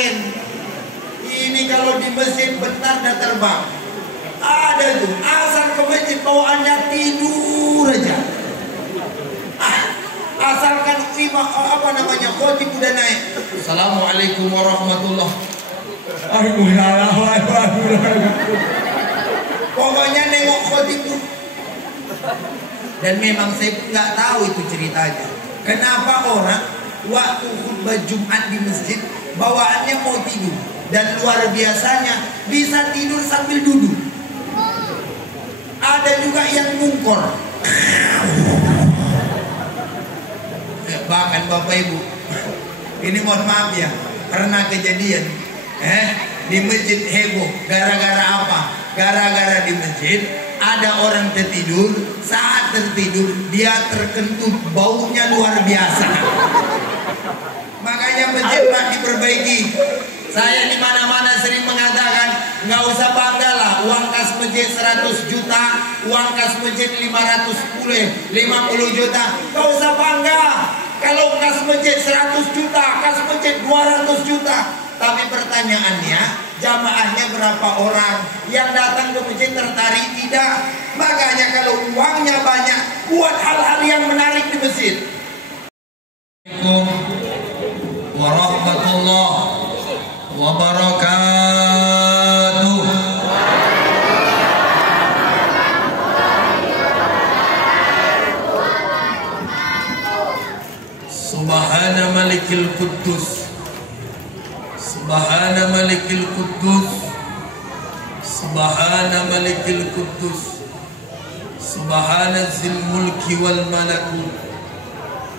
lain. Ini kalau di masjid benar dah terbang. Ada tuh, asal ke masjid bawaannya tidur aja. Asalkan khotib udah naik. Assalamualaikum warahmatullahi wabarakatuh. Pokoknya nengok khotib tuh. Dan memang saya nggak tahu itu ceritanya. Kenapa orang waktu khutbah Jumat di masjid bawaannya mau tidur, dan luar biasanya bisa tidur sambil duduk. Ada juga yang ngungkor. Bahkan Bapak Ibu, ini mohon maaf ya, pernah kejadian di masjid heboh. Gara-gara apa? Gara-gara di masjid ada orang tertidur. Saat tertidur dia terkentut, baunya luar biasa. Makanya masjid Pak diperbaiki. Saya di mana-mana sering mengatakan, nggak usah bangga lah, uang kas masjid 100 juta, uang kas masjid 50 juta, nggak usah bangga. Kalau kas masjid 100 juta, kas masjid 200 juta. Tapi pertanyaannya, jamaahnya berapa orang? Yang datang ke masjid tertarik tidak? Makanya kalau uangnya banyak, buat hal-hal yang menarik di masjid. Assalamualaikum warahmatullahi wabarakatuh. Subhana malikil quddus, Subhana malikil quddus, Subhana malikil quddus, Subhana zil mulki wal malakut,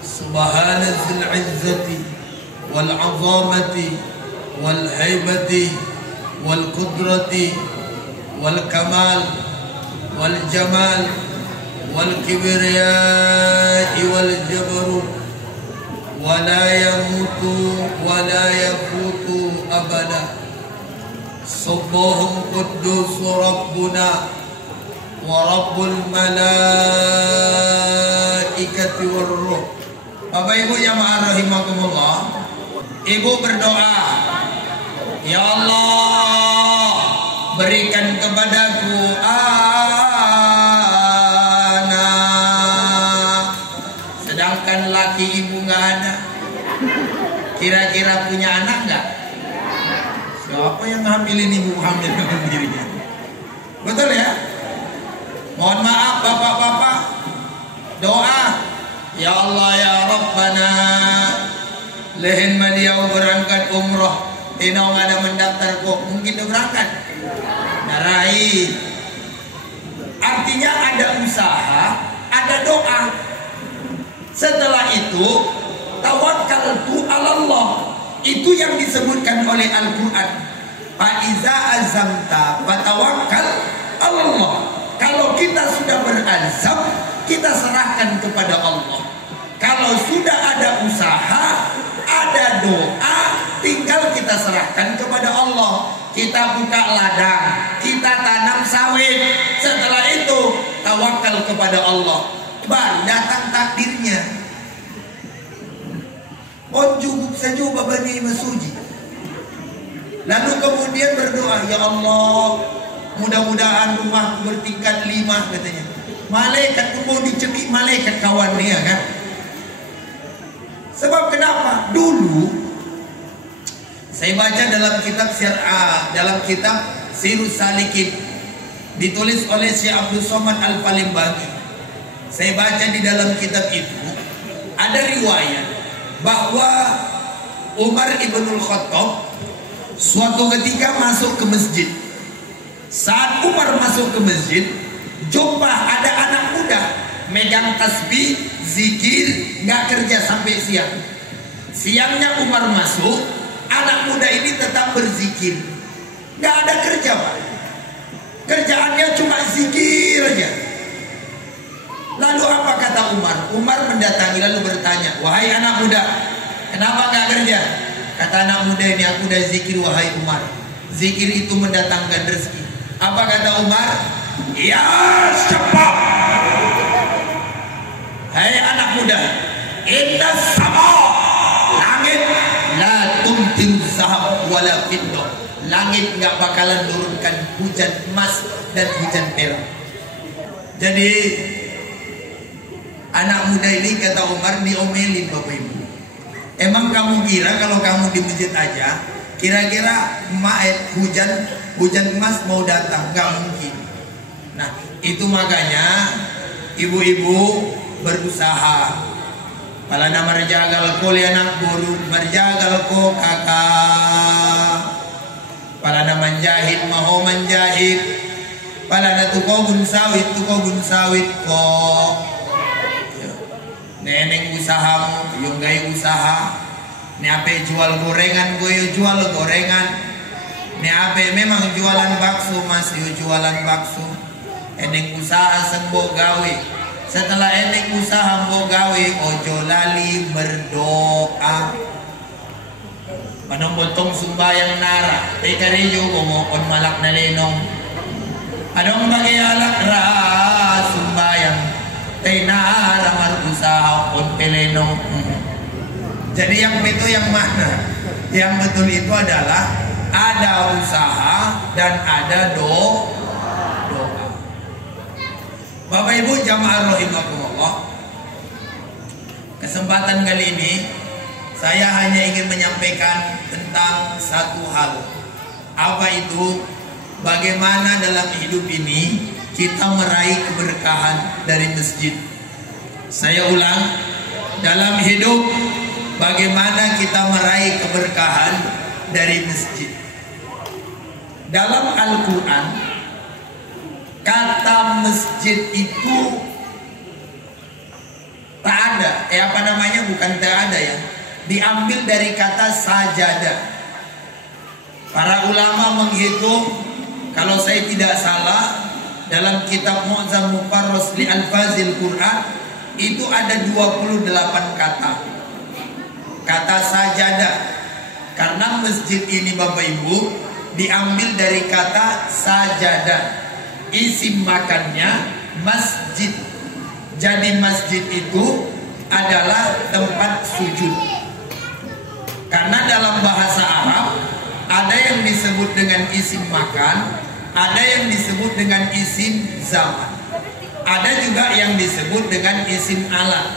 Subhana zil izzati wal azamati wal haibati wal qudrati wal kamal wal jamal wal kibriyai wal jabarut, wala yamutu wala yafutu abada. Subhanahu quddus rabbuna wa rabbul malaikati war ruh. Bapak Ibu yang rahimakumullah, Ibu berdoa, ya Allah, berikan kepadaku anak. Sedangkan laki ibu nggak ada. Kira-kira punya anak nggak? Siapa yang ngambilin ibu hamil dengan dirinya? Betul ya? Mohon maaf bapak-bapak, doa, ya Allah ya Rabbana, lehen madiau berangkat umroh, tinong ada mendaftar kok, mungkin dia berangkat. Narai. Artinya ada usaha, ada doa. Setelah itu tawakkaltu 'alallah. Itu yang disebutkan oleh Al-Qur'an. Fa iza azamta fatawakkal 'alallah. Kalau kita sudah berazam, kita serahkan kepada Allah. Kalau sudah ada usaha, ada doa, tinggal kita serahkan kepada Allah. Kita buka ladang, kita tanam sawit. Setelah itu tawakal kepada Allah. Baru datang takdirnya. Cukup saja babanya masuji. Lalu kemudian berdoa, ya Allah, mudah-mudahan rumahku bertingkat 5 katanya. Malaikat mau dicekik malaikat kawan dia kan. Sebab kenapa? Dulu saya baca dalam kitab Sirus Salikin, ditulis oleh Syekh Abdul Somad Al-Palembang. Saya baca di dalam kitab itu ada riwayat bahwa Umar ibnul Khattab suatu ketika masuk ke masjid. Saat Umar masuk ke masjid, jumpa ada anak muda megang tasbih, zikir, nggak kerja sampai siang. Siangnya Umar masuk, anak muda ini tetap berzikir, nggak ada kerja Pak. Kerjaannya cuma zikir aja. Lalu apa kata Umar? Umar mendatangi lalu bertanya, wahai anak muda, kenapa nggak kerja? Kata anak muda ini, aku udah zikir wahai Umar. Zikir itu mendatangkan rezeki. Apa kata Umar? Ya cepat. Hai anak muda, inna sama langit la tumtir zahab wa wala fiddah. Langit nggak bakalan turunkan hujan emas dan hujan perak. Jadi anak muda ini kata Umar diomelin Bapak Ibu. Emang kamu kira kalau kamu di masjid aja, kira-kira hujan emas mau datang? Nggak mungkin. Nah itu makanya ibu-ibu berusaha. Palana marjagal ko lianak guru, marjagal ko kakak. Palana manjahit maho manjahit. Palana tuko gun sawit ko. Neneng usahamu, yung gay usaha. Ni ape jual gorengan, gue jual gorengan. Ni ape memang jualan bakso, mas yo jualan bakso. Eneng usaha sembo gawe. Setelah eneng usaha sembo gawe, ojo lali berdoa. Panombotong sumbayang nara. Teka rejo gumokon malak na lenong. Anong magialak ra sumbayang. Nara marusaha on pelenong. Jadi yang itu yang mana? Yang betul itu adalah ada usaha dan ada doa. Bapak Ibu jamaah rahimakumullah. Kesempatan kali ini saya hanya ingin menyampaikan tentang satu hal. Apa itu? Bagaimana dalam hidup ini kita meraih keberkahan dari masjid. Saya ulang, dalam hidup bagaimana kita meraih keberkahan dari masjid. Dalam Al-Quran, kata masjid itu tak ada. Bukan tak ada ya. Diambil dari kata sajadah. Para ulama menghitung, kalau saya tidak salah, dalam kitab Mu'jam Mufarras li Alfazil Quran itu ada 28 kata. Kata sajadah. Karena masjid ini Bapak Ibu diambil dari kata sajadah. Isim makannya masjid. Jadi masjid itu adalah tempat sujud. Karena dalam bahasa Arab ada yang disebut dengan isim makan, ada yang disebut dengan isim zaman, ada juga yang disebut dengan isim alat.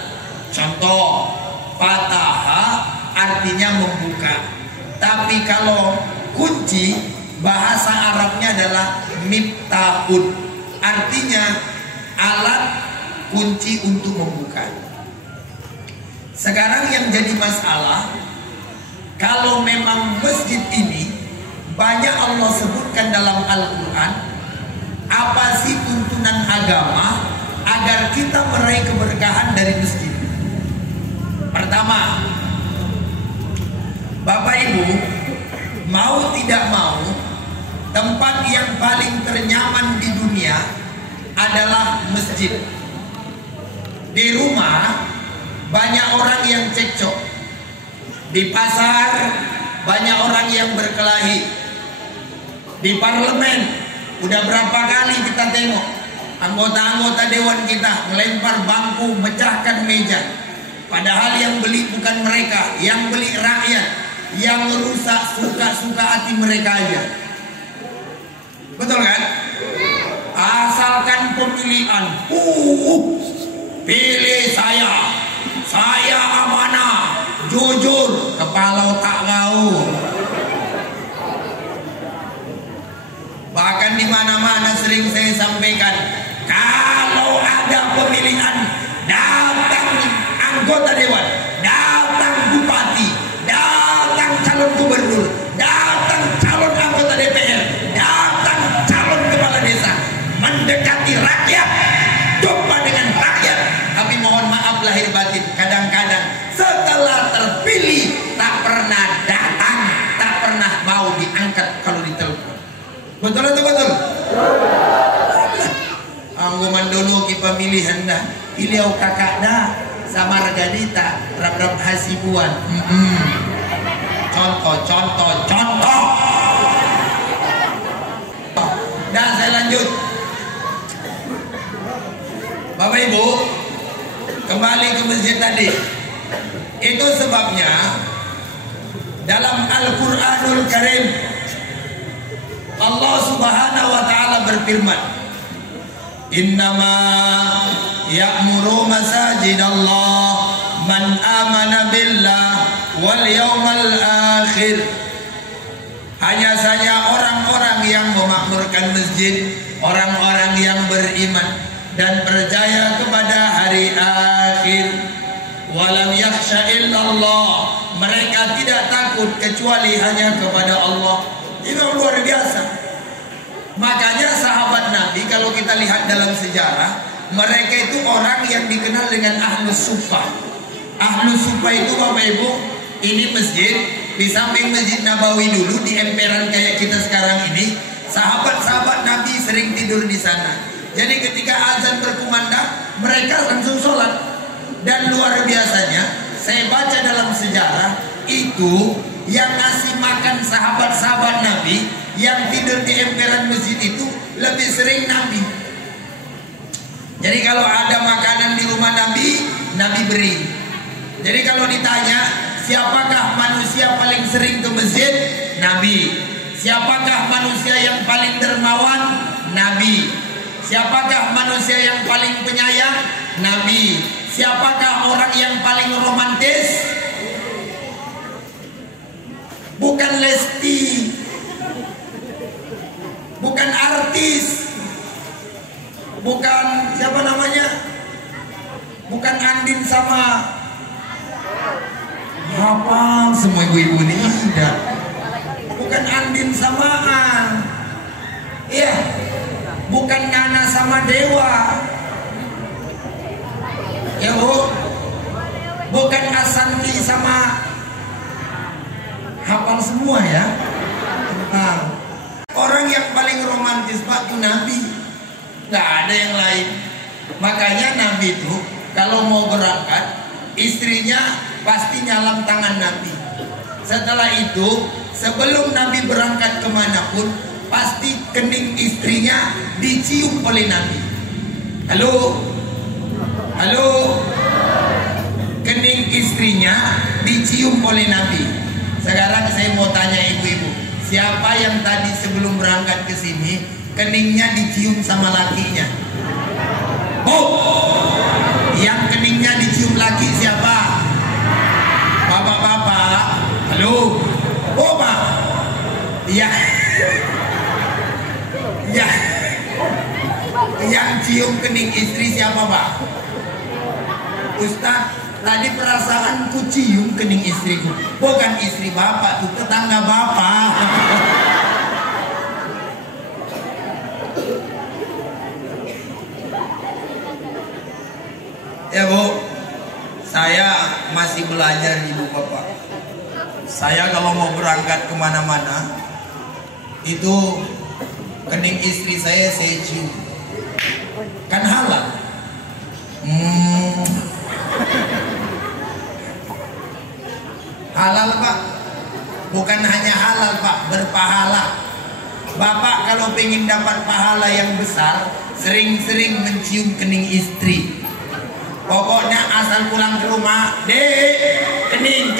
Contoh, fataha artinya membuka. Tapi kalau kunci, bahasa Arabnya adalah miftahun, artinya alat kunci untuk membuka. Sekarang yang jadi masalah, kalau memang masjid ini banyak Allah sebutkan dalam Al-Quran, apa sih tuntunan agama agar kita meraih keberkahan dari masjid? Pertama, Bapak Ibu, mau tidak mau, tempat yang paling ternyaman di dunia adalah masjid. Di rumah banyak orang yang cekcok. Di pasar banyak orang yang berkelahi. Di parlemen udah berapa kali kita tengok anggota-anggota dewan kita melempar bangku, mecahkan meja. Padahal yang beli bukan mereka, yang beli rakyat, yang merusak suka-suka hati mereka aja. Betul kan? Asalkan pemilihan, pilih saya amanah, jujur, kepala otak kau. Bahkan di mana-mana sering saya sampaikan, kalau ada pemilihan, datang anggota dewan, datang bupati, datang calon gubernur, datang calon anggota DPR, datang calon kepala desa, mendekati rakyat, jumpa dengan rakyat. Tapi mohon maaf lahir batin, kadang-kadang setelah terpilih tak pernah datang, tak pernah mau diangkat kalau ditelepon. Betul atau betul? Anggo mandono ki pemilihan dah, iliau kakak dah sama regadita rap-rap hasibuan. Contoh. Dah saya lanjut. Bapak Ibu, kembali ke masjid tadi. Itu sebabnya Dalam Al-Quranul Karim Allah Subhanahu wa ta'ala berfirman, Innama ya'muru masajidallah man amana billah wal yawmal akhir. Hanya saja orang-orang yang memakmurkan masjid, orang-orang yang beriman dan percaya kepada hari akhir. Walam yakhsha illallah, mereka tidak takut kecuali hanya kepada Allah. Itu luar biasa. Makanya sahabat Nabi kalau kita lihat dalam sejarah, mereka itu orang yang dikenal dengan Ahlus Suffah. Ahlus Suffah itu Bapak Ibu, ini masjid, di samping Masjid Nabawi dulu di emperan kayak kita sekarang ini, sahabat-sahabat Nabi sering tidur di sana. Jadi ketika azan berkumandang, mereka langsung sholat. Dan luar biasanya, saya baca dalam sejarah itu yang ngasih makan sahabat-sahabat Nabi yang tidur di emperan masjid itu lebih sering Nabi. Jadi kalau ada makanan di rumah Nabi, Nabi beri. Jadi kalau ditanya, siapakah manusia paling sering ke masjid? Nabi. Siapakah manusia yang paling dermawan? Nabi. Siapakah manusia yang paling penyayang? Nabi. Siapakah orang yang paling romantis? Bukan Lesti, bukan artis, bukan siapa namanya, bukan Andin sama apa semua ibu-ibu ini tidak. Bukan Andin sama An, iya, bukan Nana sama Dewa. Ya Bu, bukan Asanti sama, hafal semua ya. Nah, orang yang paling romantis Pak itu Nabi, nggak ada yang lain. Makanya Nabi itu kalau mau berangkat, istrinya pasti nyalam tangan Nabi. Setelah itu, sebelum Nabi berangkat kemanapun, pasti kening istrinya dicium oleh Nabi. Halo? Halo, kening istrinya dicium oleh Nabi. Sekarang saya mau tanya ibu-ibu, siapa yang tadi sebelum berangkat ke sini keningnya dicium sama lakinya? Oh, yang keningnya dicium laki siapa? Bapak-bapak, halo, oh Pak, iya, iya, yang cium kening istri siapa Pak? Ustaz, tadi perasaanku cium kening istriku. Bukan istri bapak, tuh tetangga bapak. Ya Bu, saya masih belajar ibu bapak. Saya kalau mau berangkat kemana-mana, itu kening istri saya cium. Kan halal. Halal Pak, bukan hanya halal Pak, berpahala. Bapak kalau pengen dapat pahala yang besar, sering-sering mencium kening istri. Pokoknya asal pulang ke rumah, Dek, kening.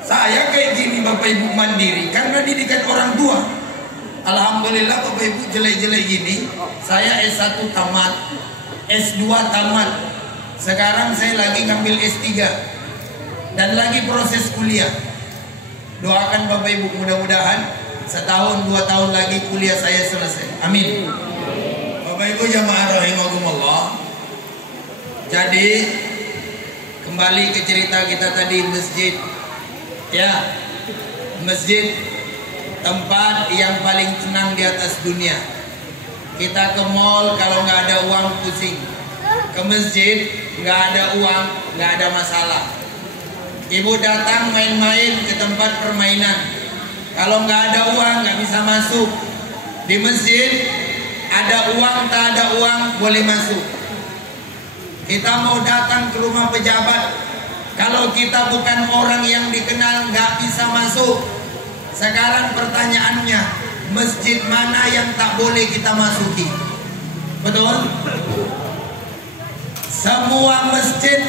Saya kayak gini Bapak Ibu mandiri karena didikan orang tua. Alhamdulillah Bapak Ibu jelek-jelek gini, saya S1 tamat, S2 tamat, sekarang saya lagi ngambil S3 dan lagi proses kuliah. Doakan Bapak Ibu mudah-mudahan setahun 2 tahun lagi kuliah saya selesai. Amin. Bapak Ibu jamaah rahimakumullah. Jadi kembali ke cerita kita tadi, masjid. Ya, masjid tempat yang paling tenang di atas dunia. Kita ke mall kalau nggak ada uang pusing. Ke masjid nggak ada uang, nggak ada masalah. Ibu datang main-main ke tempat permainan, kalau nggak ada uang nggak bisa masuk. Di masjid ada uang tak ada uang boleh masuk. Kita mau datang ke rumah pejabat, kalau kita bukan orang yang dikenal nggak bisa masuk. Sekarang pertanyaannya, masjid mana yang tak boleh kita masuki? Betul? semua masjid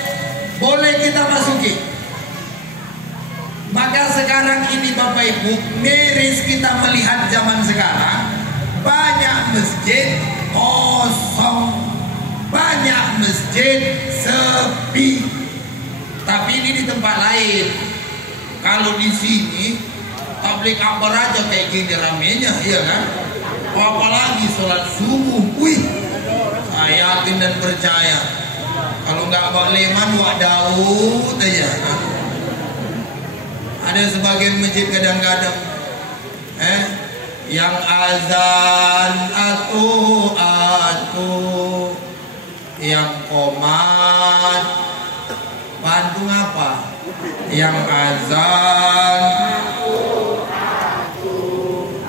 boleh kita masuki. Maka sekarang ini Bapak Ibu, miris kita melihat zaman sekarang, banyak masjid kosong, banyak masjid sepi. Tapi ini di tempat lain. Kalau di sini tablik akbar aja kayak gini ramenya, iya kan? Apalagi sholat subuh, wih, saya yakin dan percaya. Kalau nggak bawa leman, bawa Daud aja. Kan? Ada sebagian masjid kadang-kadang, yang azan atu, yang komat, bantu apa? Yang azan,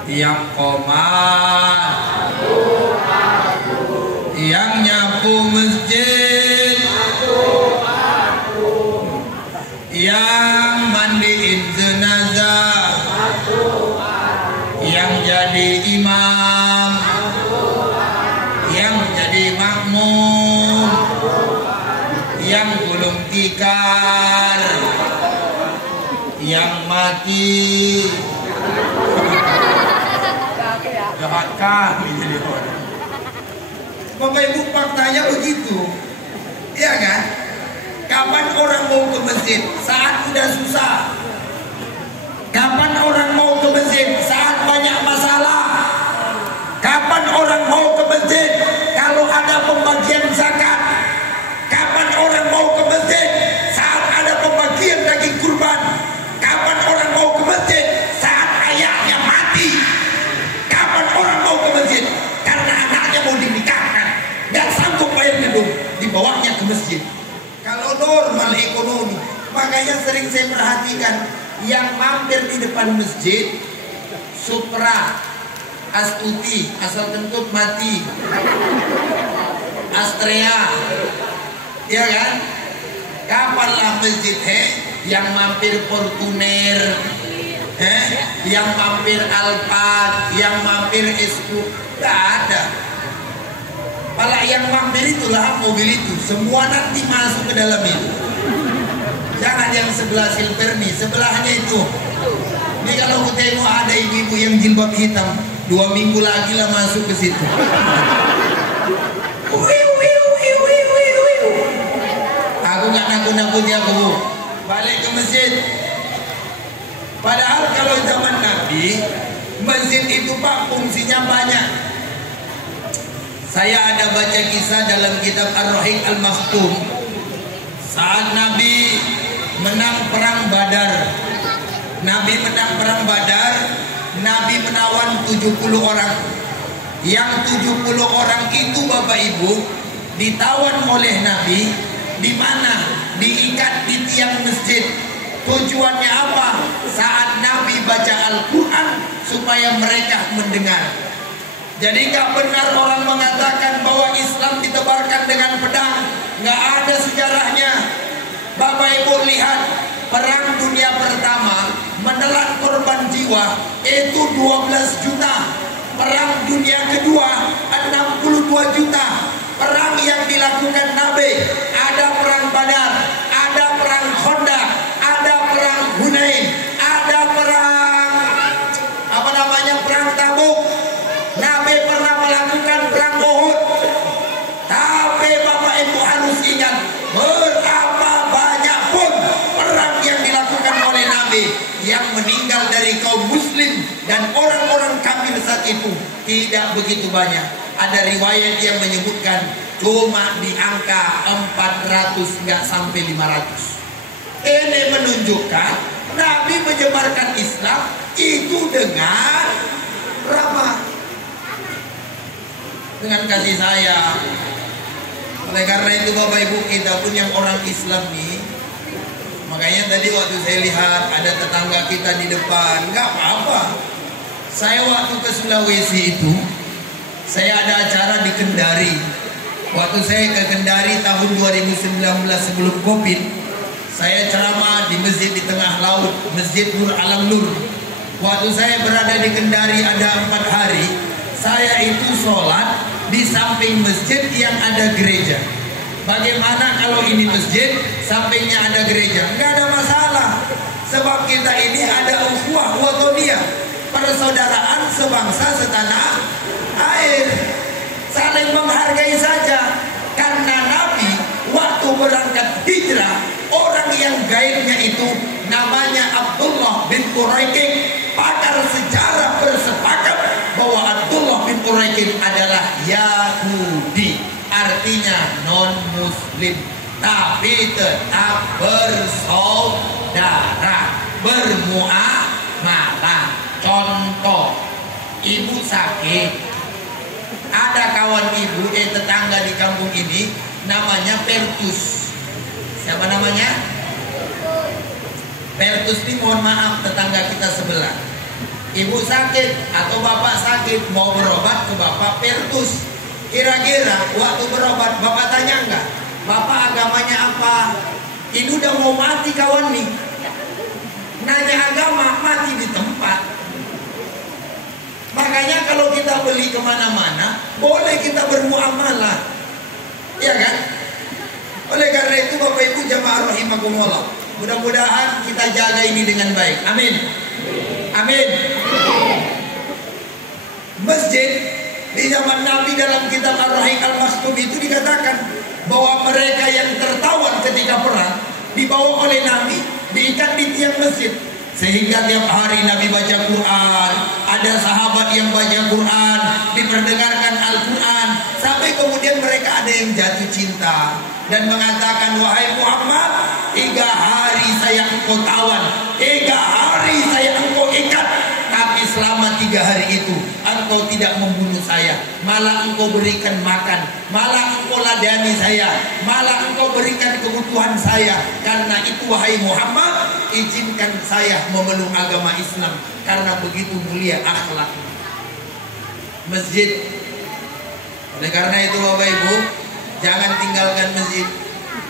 yang komat, yang nyapu masjid, yang mandiin jenazah, yang jadi imam, yang jadi makmum, yang gulung tikar, yang mati. Jahat kami jadi orang. Bapak Ibu, faktanya begitu, iya kan? Kapan orang mau ke masjid? Saat sudah susah. Kapan orang mau ke masjid? Saat banyak masalah. Kapan orang mau ke masjid? Kalau ada pembagian zakat. Kapan orang mau ke masjid? Saat ada pembagian daging kurban. Kapan orang mau ke masjid? Saat ayahnya mati. Kapan orang mau ke masjid? Karena anaknya mau dinikahkan, nggak sanggup bayar gedung, dibawanya ke masjid. Kalau normal ekonomi, makanya sering saya perhatikan yang mampir di depan masjid, Supra, Astuti, asal kentut mati, Astrea, ya kan? Kapanlah masjid yang mampir Fortuner, yang mampir Alphard, yang mampir Esku, nggak ada. Malah yang mampir itulah mobil itu, semua nanti masuk ke dalam itu. Jangan yang sebelah silver nih, sebelahnya itu. Ini kalau aku tengok ada ibu-ibu yang jilbab hitam, 2 minggu lagi lah masuk ke situ. Aku nggak nakut-nakuti aku, balik ke masjid. Padahal kalau zaman Nabi, masjid itu Pak fungsinya banyak. Saya ada baca kisah dalam kitab Ar-Rahiq Al-Maktum. Saat Nabi menang perang Badar, Nabi menang perang Badar, Nabi menawan 70 orang. Yang 70 orang itu Bapak Ibu ditawan oleh Nabi, di mana? Diikat di tiang masjid. Tujuannya apa? Saat Nabi baca Al-Quran supaya mereka mendengar. Jadi nggak benar orang mengatakan bahwa Islam ditebarkan dengan pedang. Nggak ada sejarahnya. Bapak Ibu lihat, perang dunia pertama menelan korban jiwa itu 12 juta. Perang dunia kedua 62 juta. Perang yang dilakukan Nabi, ada perang Badar, ada perang Khandaq, ada perang Hunain, ada perang perang Tabuk. Nabi pernah melakukan perang Uhud. Tapi Bapak Ibu harus ingat, betapa banyak pun perang yang dilakukan oleh Nabi, yang meninggal dari kaum muslim dan orang-orang kafir saat itu tidak begitu banyak. Ada riwayat yang menyebutkan cuma di angka 400, nggak sampai 500. Ini menunjukkan Nabi menyebarkan Islam itu dengan ramah, dengan kasih sayang. Oleh karena itu Bapak Ibu, kita pun yang orang Islam nih, makanya tadi waktu saya lihat ada tetangga kita di depan, nggak apa-apa. Saya waktu ke Sulawesi itu, saya ada acara di Kendari. Waktu saya ke Kendari tahun 2019 sebelum Covid, saya ceramah di masjid di tengah laut, Masjid Nur Alam Nur. Waktu saya berada di Kendari ada 4 hari, saya itu sholat di samping masjid yang ada gereja. Bagaimana kalau ini masjid, sampingnya ada gereja? Nggak ada masalah. Sebab kita ini ada ukhuwah watoniyah, persaudaraan sebangsa setanah air, saling menghargai saja. Karena Nabi waktu berangkat hijrah, orang yang gaibnya itu namanya Abdullah bin Uraiqin. Pakar sejarah bersepakat bahwa Abdullah bin Uraiqin adalah Yahudi, artinya non muslim, tapi tetap bersaudara, bermuamalah. Contoh, ibu sakit, ada kawan ibu tetangga di kampung ini namanya Pertus. Siapa namanya? Pertus ini, mohon maaf, tetangga kita sebelah. Ibu sakit atau bapak sakit, mau berobat ke bapak Pertus. Kira-kira waktu berobat bapak tanya enggak, bapak agamanya apa? Ini udah mau mati kawan nih, nanya agama, mati di tempat. Makanya kalau kita beli kemana-mana, boleh kita bermuamalah, ya kan? Oleh karena itu Bapak Ibu jamaah rahimakumullah, mudah-mudahan kita jaga ini dengan baik. Amin. Amin. Masjid di zaman Nabi dalam kitab Ar-Rahiq Al-Maktub itu dikatakan bahwa mereka yang tertawan ketika perang dibawa oleh Nabi, diikat di tiang masjid, sehingga tiap hari Nabi baca Quran, ada sahabat yang baca Quran, diperdengarkan Al-Quran, sampai kemudian mereka ada yang jatuh cinta dan mengatakan, wahai Muhammad, 3 hari saya engkau tawan, 3 hari saya engkau ikat, tapi selama 3 hari itu engkau tidak membunuh saya, malah engkau berikan makan, malah engkau ladani saya, malah engkau berikan kebutuhan saya. Karena itu wahai Muhammad, izinkan saya memeluk agama Islam, karena begitu mulia akhlak masjid. Oleh karena itu Bapak Ibu, jangan tinggalkan masjid.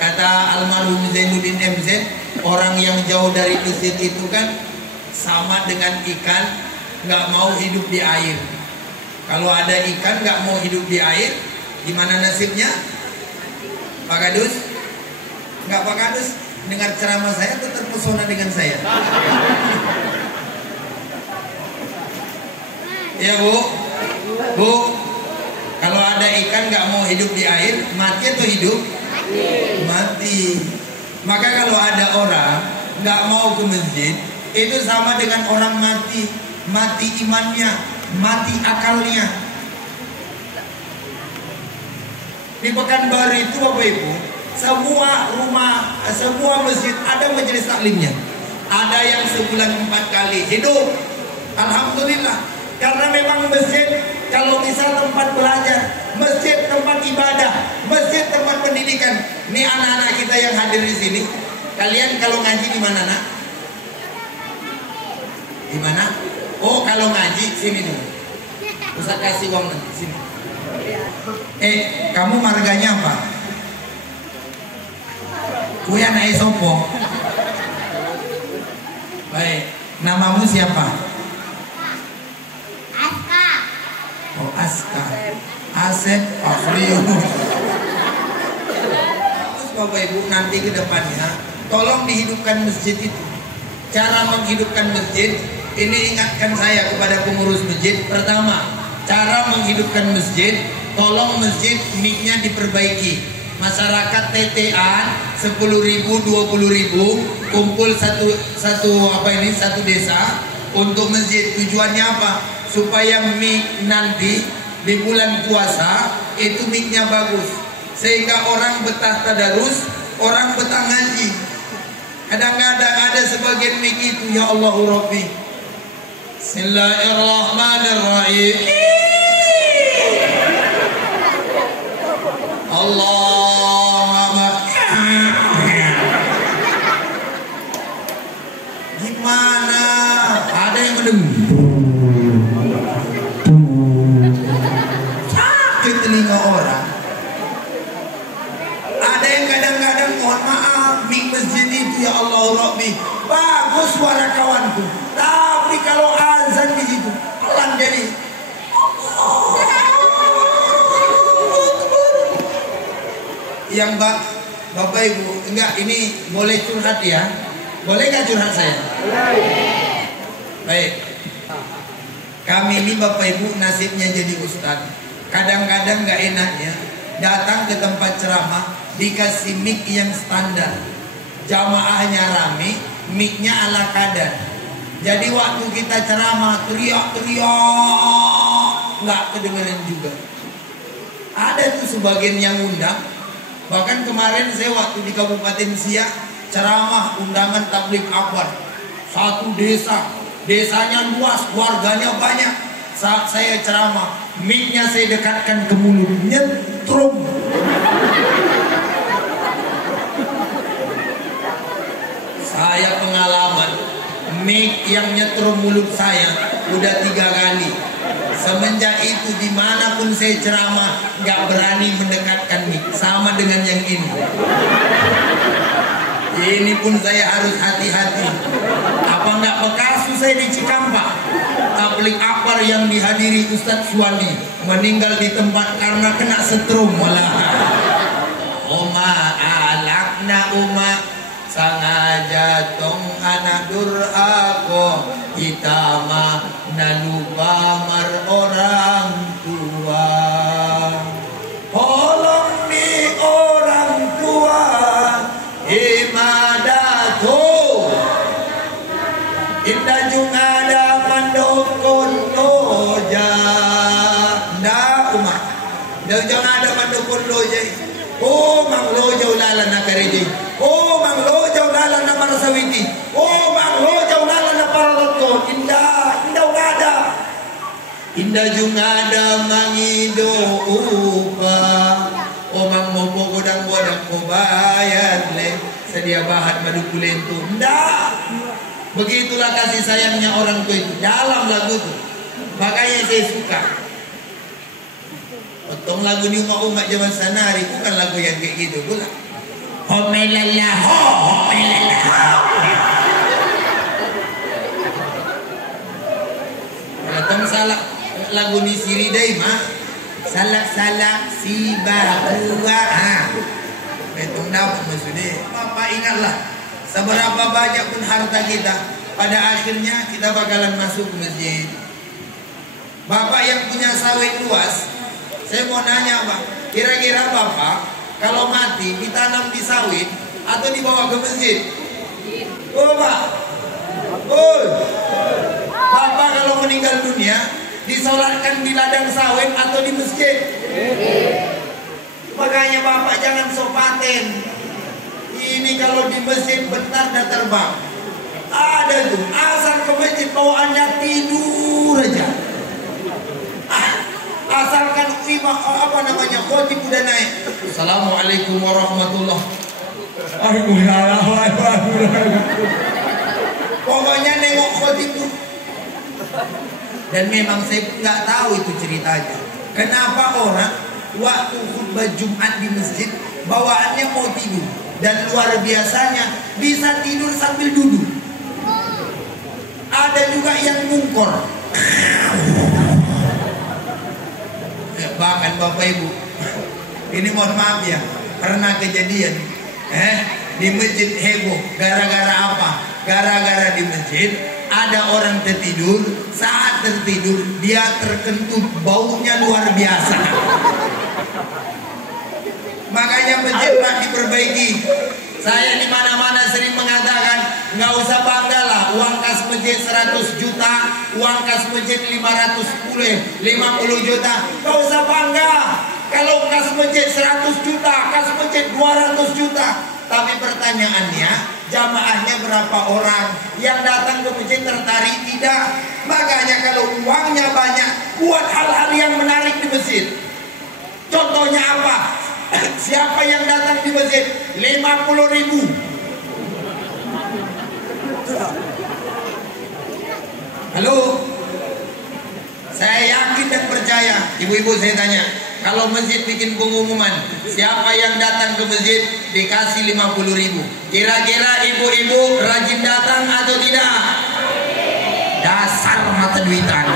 Kata almarhum Zainuddin MZ, orang yang jauh dari masjid itu kan sama dengan ikan nggak mau hidup di air. Kalau ada ikan nggak mau hidup di air, gimana nasibnya? Pak Kadus? Nggak Pak Kadus? Dengar ceramah saya tuh terpesona dengan saya. Ya Bu, Bu, kalau ada ikan nggak mau hidup di air, mati atau hidup? Mati. Maka kalau ada orang nggak mau ke masjid, itu sama dengan orang mati, mati imannya, mati akalnya. Di Pekanbaru itu Bapak Ibu, semua rumah, semua masjid ada majelis taklimnya. Ada yang sebulan 4 kali hidup. Alhamdulillah. Karena memang masjid, kalau misal tempat belajar, masjid tempat ibadah, masjid tempat pendidikan. Ini anak-anak kita yang hadir di sini, kalian kalau ngaji di mana nak? Di mana? Oh, kalau ngaji sini dulu. Ustaz kasih uang nanti sini. Kamu marganya apa? Kuya naik sopo. Baik, namamu siapa? Aska. Oh, Aska. Asep Afrius. Terus Bapak Ibu nanti ke depannya tolong dihidupkan masjid itu. Cara menghidupkan masjid ini, ingatkan saya kepada pengurus masjid. Pertama, cara menghidupkan masjid, tolong masjid mic-nya diperbaiki. Masyarakat TTA 10.000, 20.000 kumpul satu desa untuk masjid. Tujuannya apa? Supaya mic nanti di bulan puasa itu mic-nya bagus, sehingga orang betah tadarus, orang betah ngaji. Kadang-kadang ada sebagian mic itu, ya Allahu Rabbi, Bismillahirrahmanirrahim, Allahumma, gimana? Ada yang mendengar sakit telinga orang. Ada yang kadang-kadang, mohon maaf, mic masjid itu ya Allah Rabbi bagus suara kawanku, tapi kalau azan di situ pelan jadi. yang Bapak Ibu, enggak, ini boleh curhat ya? Boleh nggak curhat saya? Baik. Kami ini Bapak Ibu nasibnya jadi ustadz. Kadang-kadang nggak enaknya datang ke tempat ceramah dikasih mic yang standar. Jamaahnya rame, mic-nya ala kadar. Jadi waktu kita ceramah teriak-teriak nggak kedengeran juga. Ada tuh sebagian yang undang. Bahkan kemarin saya waktu di Kabupaten Siak ceramah undangan tabligh akbar. Satu desa, desanya luas, warganya banyak. Saat saya ceramah, mic-nya saya dekatkan ke mulut, nyetrum. Saya pengalaman, mic yang nyetrum mulut saya udah 3 kali. Semenjak itu dimanapun saya ceramah nggak berani mendekatkan mic, sama dengan yang ini. Ini pun saya harus hati-hati. Apa nggak bekasus saya di Cikampek? Tabligh akbar yang dihadiri Ustadz Suwandi meninggal di tempat karena kena setrum. Walah. Oma alakna uma sangaja tong anak durako kita mah nalupa mar orang tua. Tolong nih orang tua imadato indah juga ada mandokon loja nda uma jangan ada mandokon loja. Oh mang loja ulala na kareji. Oh mang loja ulala na marasawiti. Oh mang loja ulala na paralotko. Indah uga ada. Indah juga ada mangido upa. Oh mang mopo godang bodang ko bayar le. Sedia bahan madu kulentu. Nda. Begitulah kasih sayangnya orang tua itu dalam lagu itu. Makanya saya suka. Potong lagu di umat-umat zaman sanari bukan lagu yang kayak gitu pula. Homelala ho, homelala ho. Potong salah lagu ni siridai mah. Salak-salak si bahua. Potong dapat maksudnya. Bapak ingatlah, seberapa banyak pun harta kita, pada akhirnya kita bakalan masuk ke masjid. Bapak yang punya sawit luas, saya mau nanya Pak, kira-kira Bapak kalau mati ditanam di sawit atau dibawa ke masjid? Oh Pak, oh Bapak kalau meninggal dunia disolatkan di ladang sawit atau di masjid? Makanya Bapak jangan sopaten. Ini kalau di masjid bentar dah terbang. Ada tuh asal ke masjid bawaannya tidur aja. Asalkan khotib udah naik. Assalamualaikum warahmatullahi wabarakatuh. Pokoknya nengok khotib tuh. Dan memang saya nggak tahu itu ceritanya. Kenapa orang waktu khutbah Jumat di masjid bawaannya mau tidur, dan luar biasanya bisa tidur sambil duduk. Ada juga yang mungkor. Bahkan Bapak Ibu, ini mohon maaf ya, pernah kejadian di masjid heboh. Gara-gara apa? Gara-gara di masjid ada orang tertidur. Saat tertidur dia terkentut, baunya luar biasa. Makanya masjid Pak diperbaiki. Saya di mana-mana sering mengatakan, nggak usah banggalah uang kas masjid 100 juta, uang kas masjid 50 juta. Nggak usah bangga. Kalau kas masjid 100 juta, kas masjid 200 juta. Tapi pertanyaannya, jamaahnya berapa orang? Yang datang ke masjid tertarik tidak? Makanya kalau uangnya banyak, buat hal-hal yang menarik di masjid. Contohnya apa? Siapa yang datang di masjid? 50.000. Halo? Saya yakin dan percaya. Ibu-ibu saya tanya, kalau masjid bikin pengumuman, siapa yang datang ke masjid dikasih 50.000. Kira-kira ibu-ibu rajin datang atau tidak? Dasar mata duitan.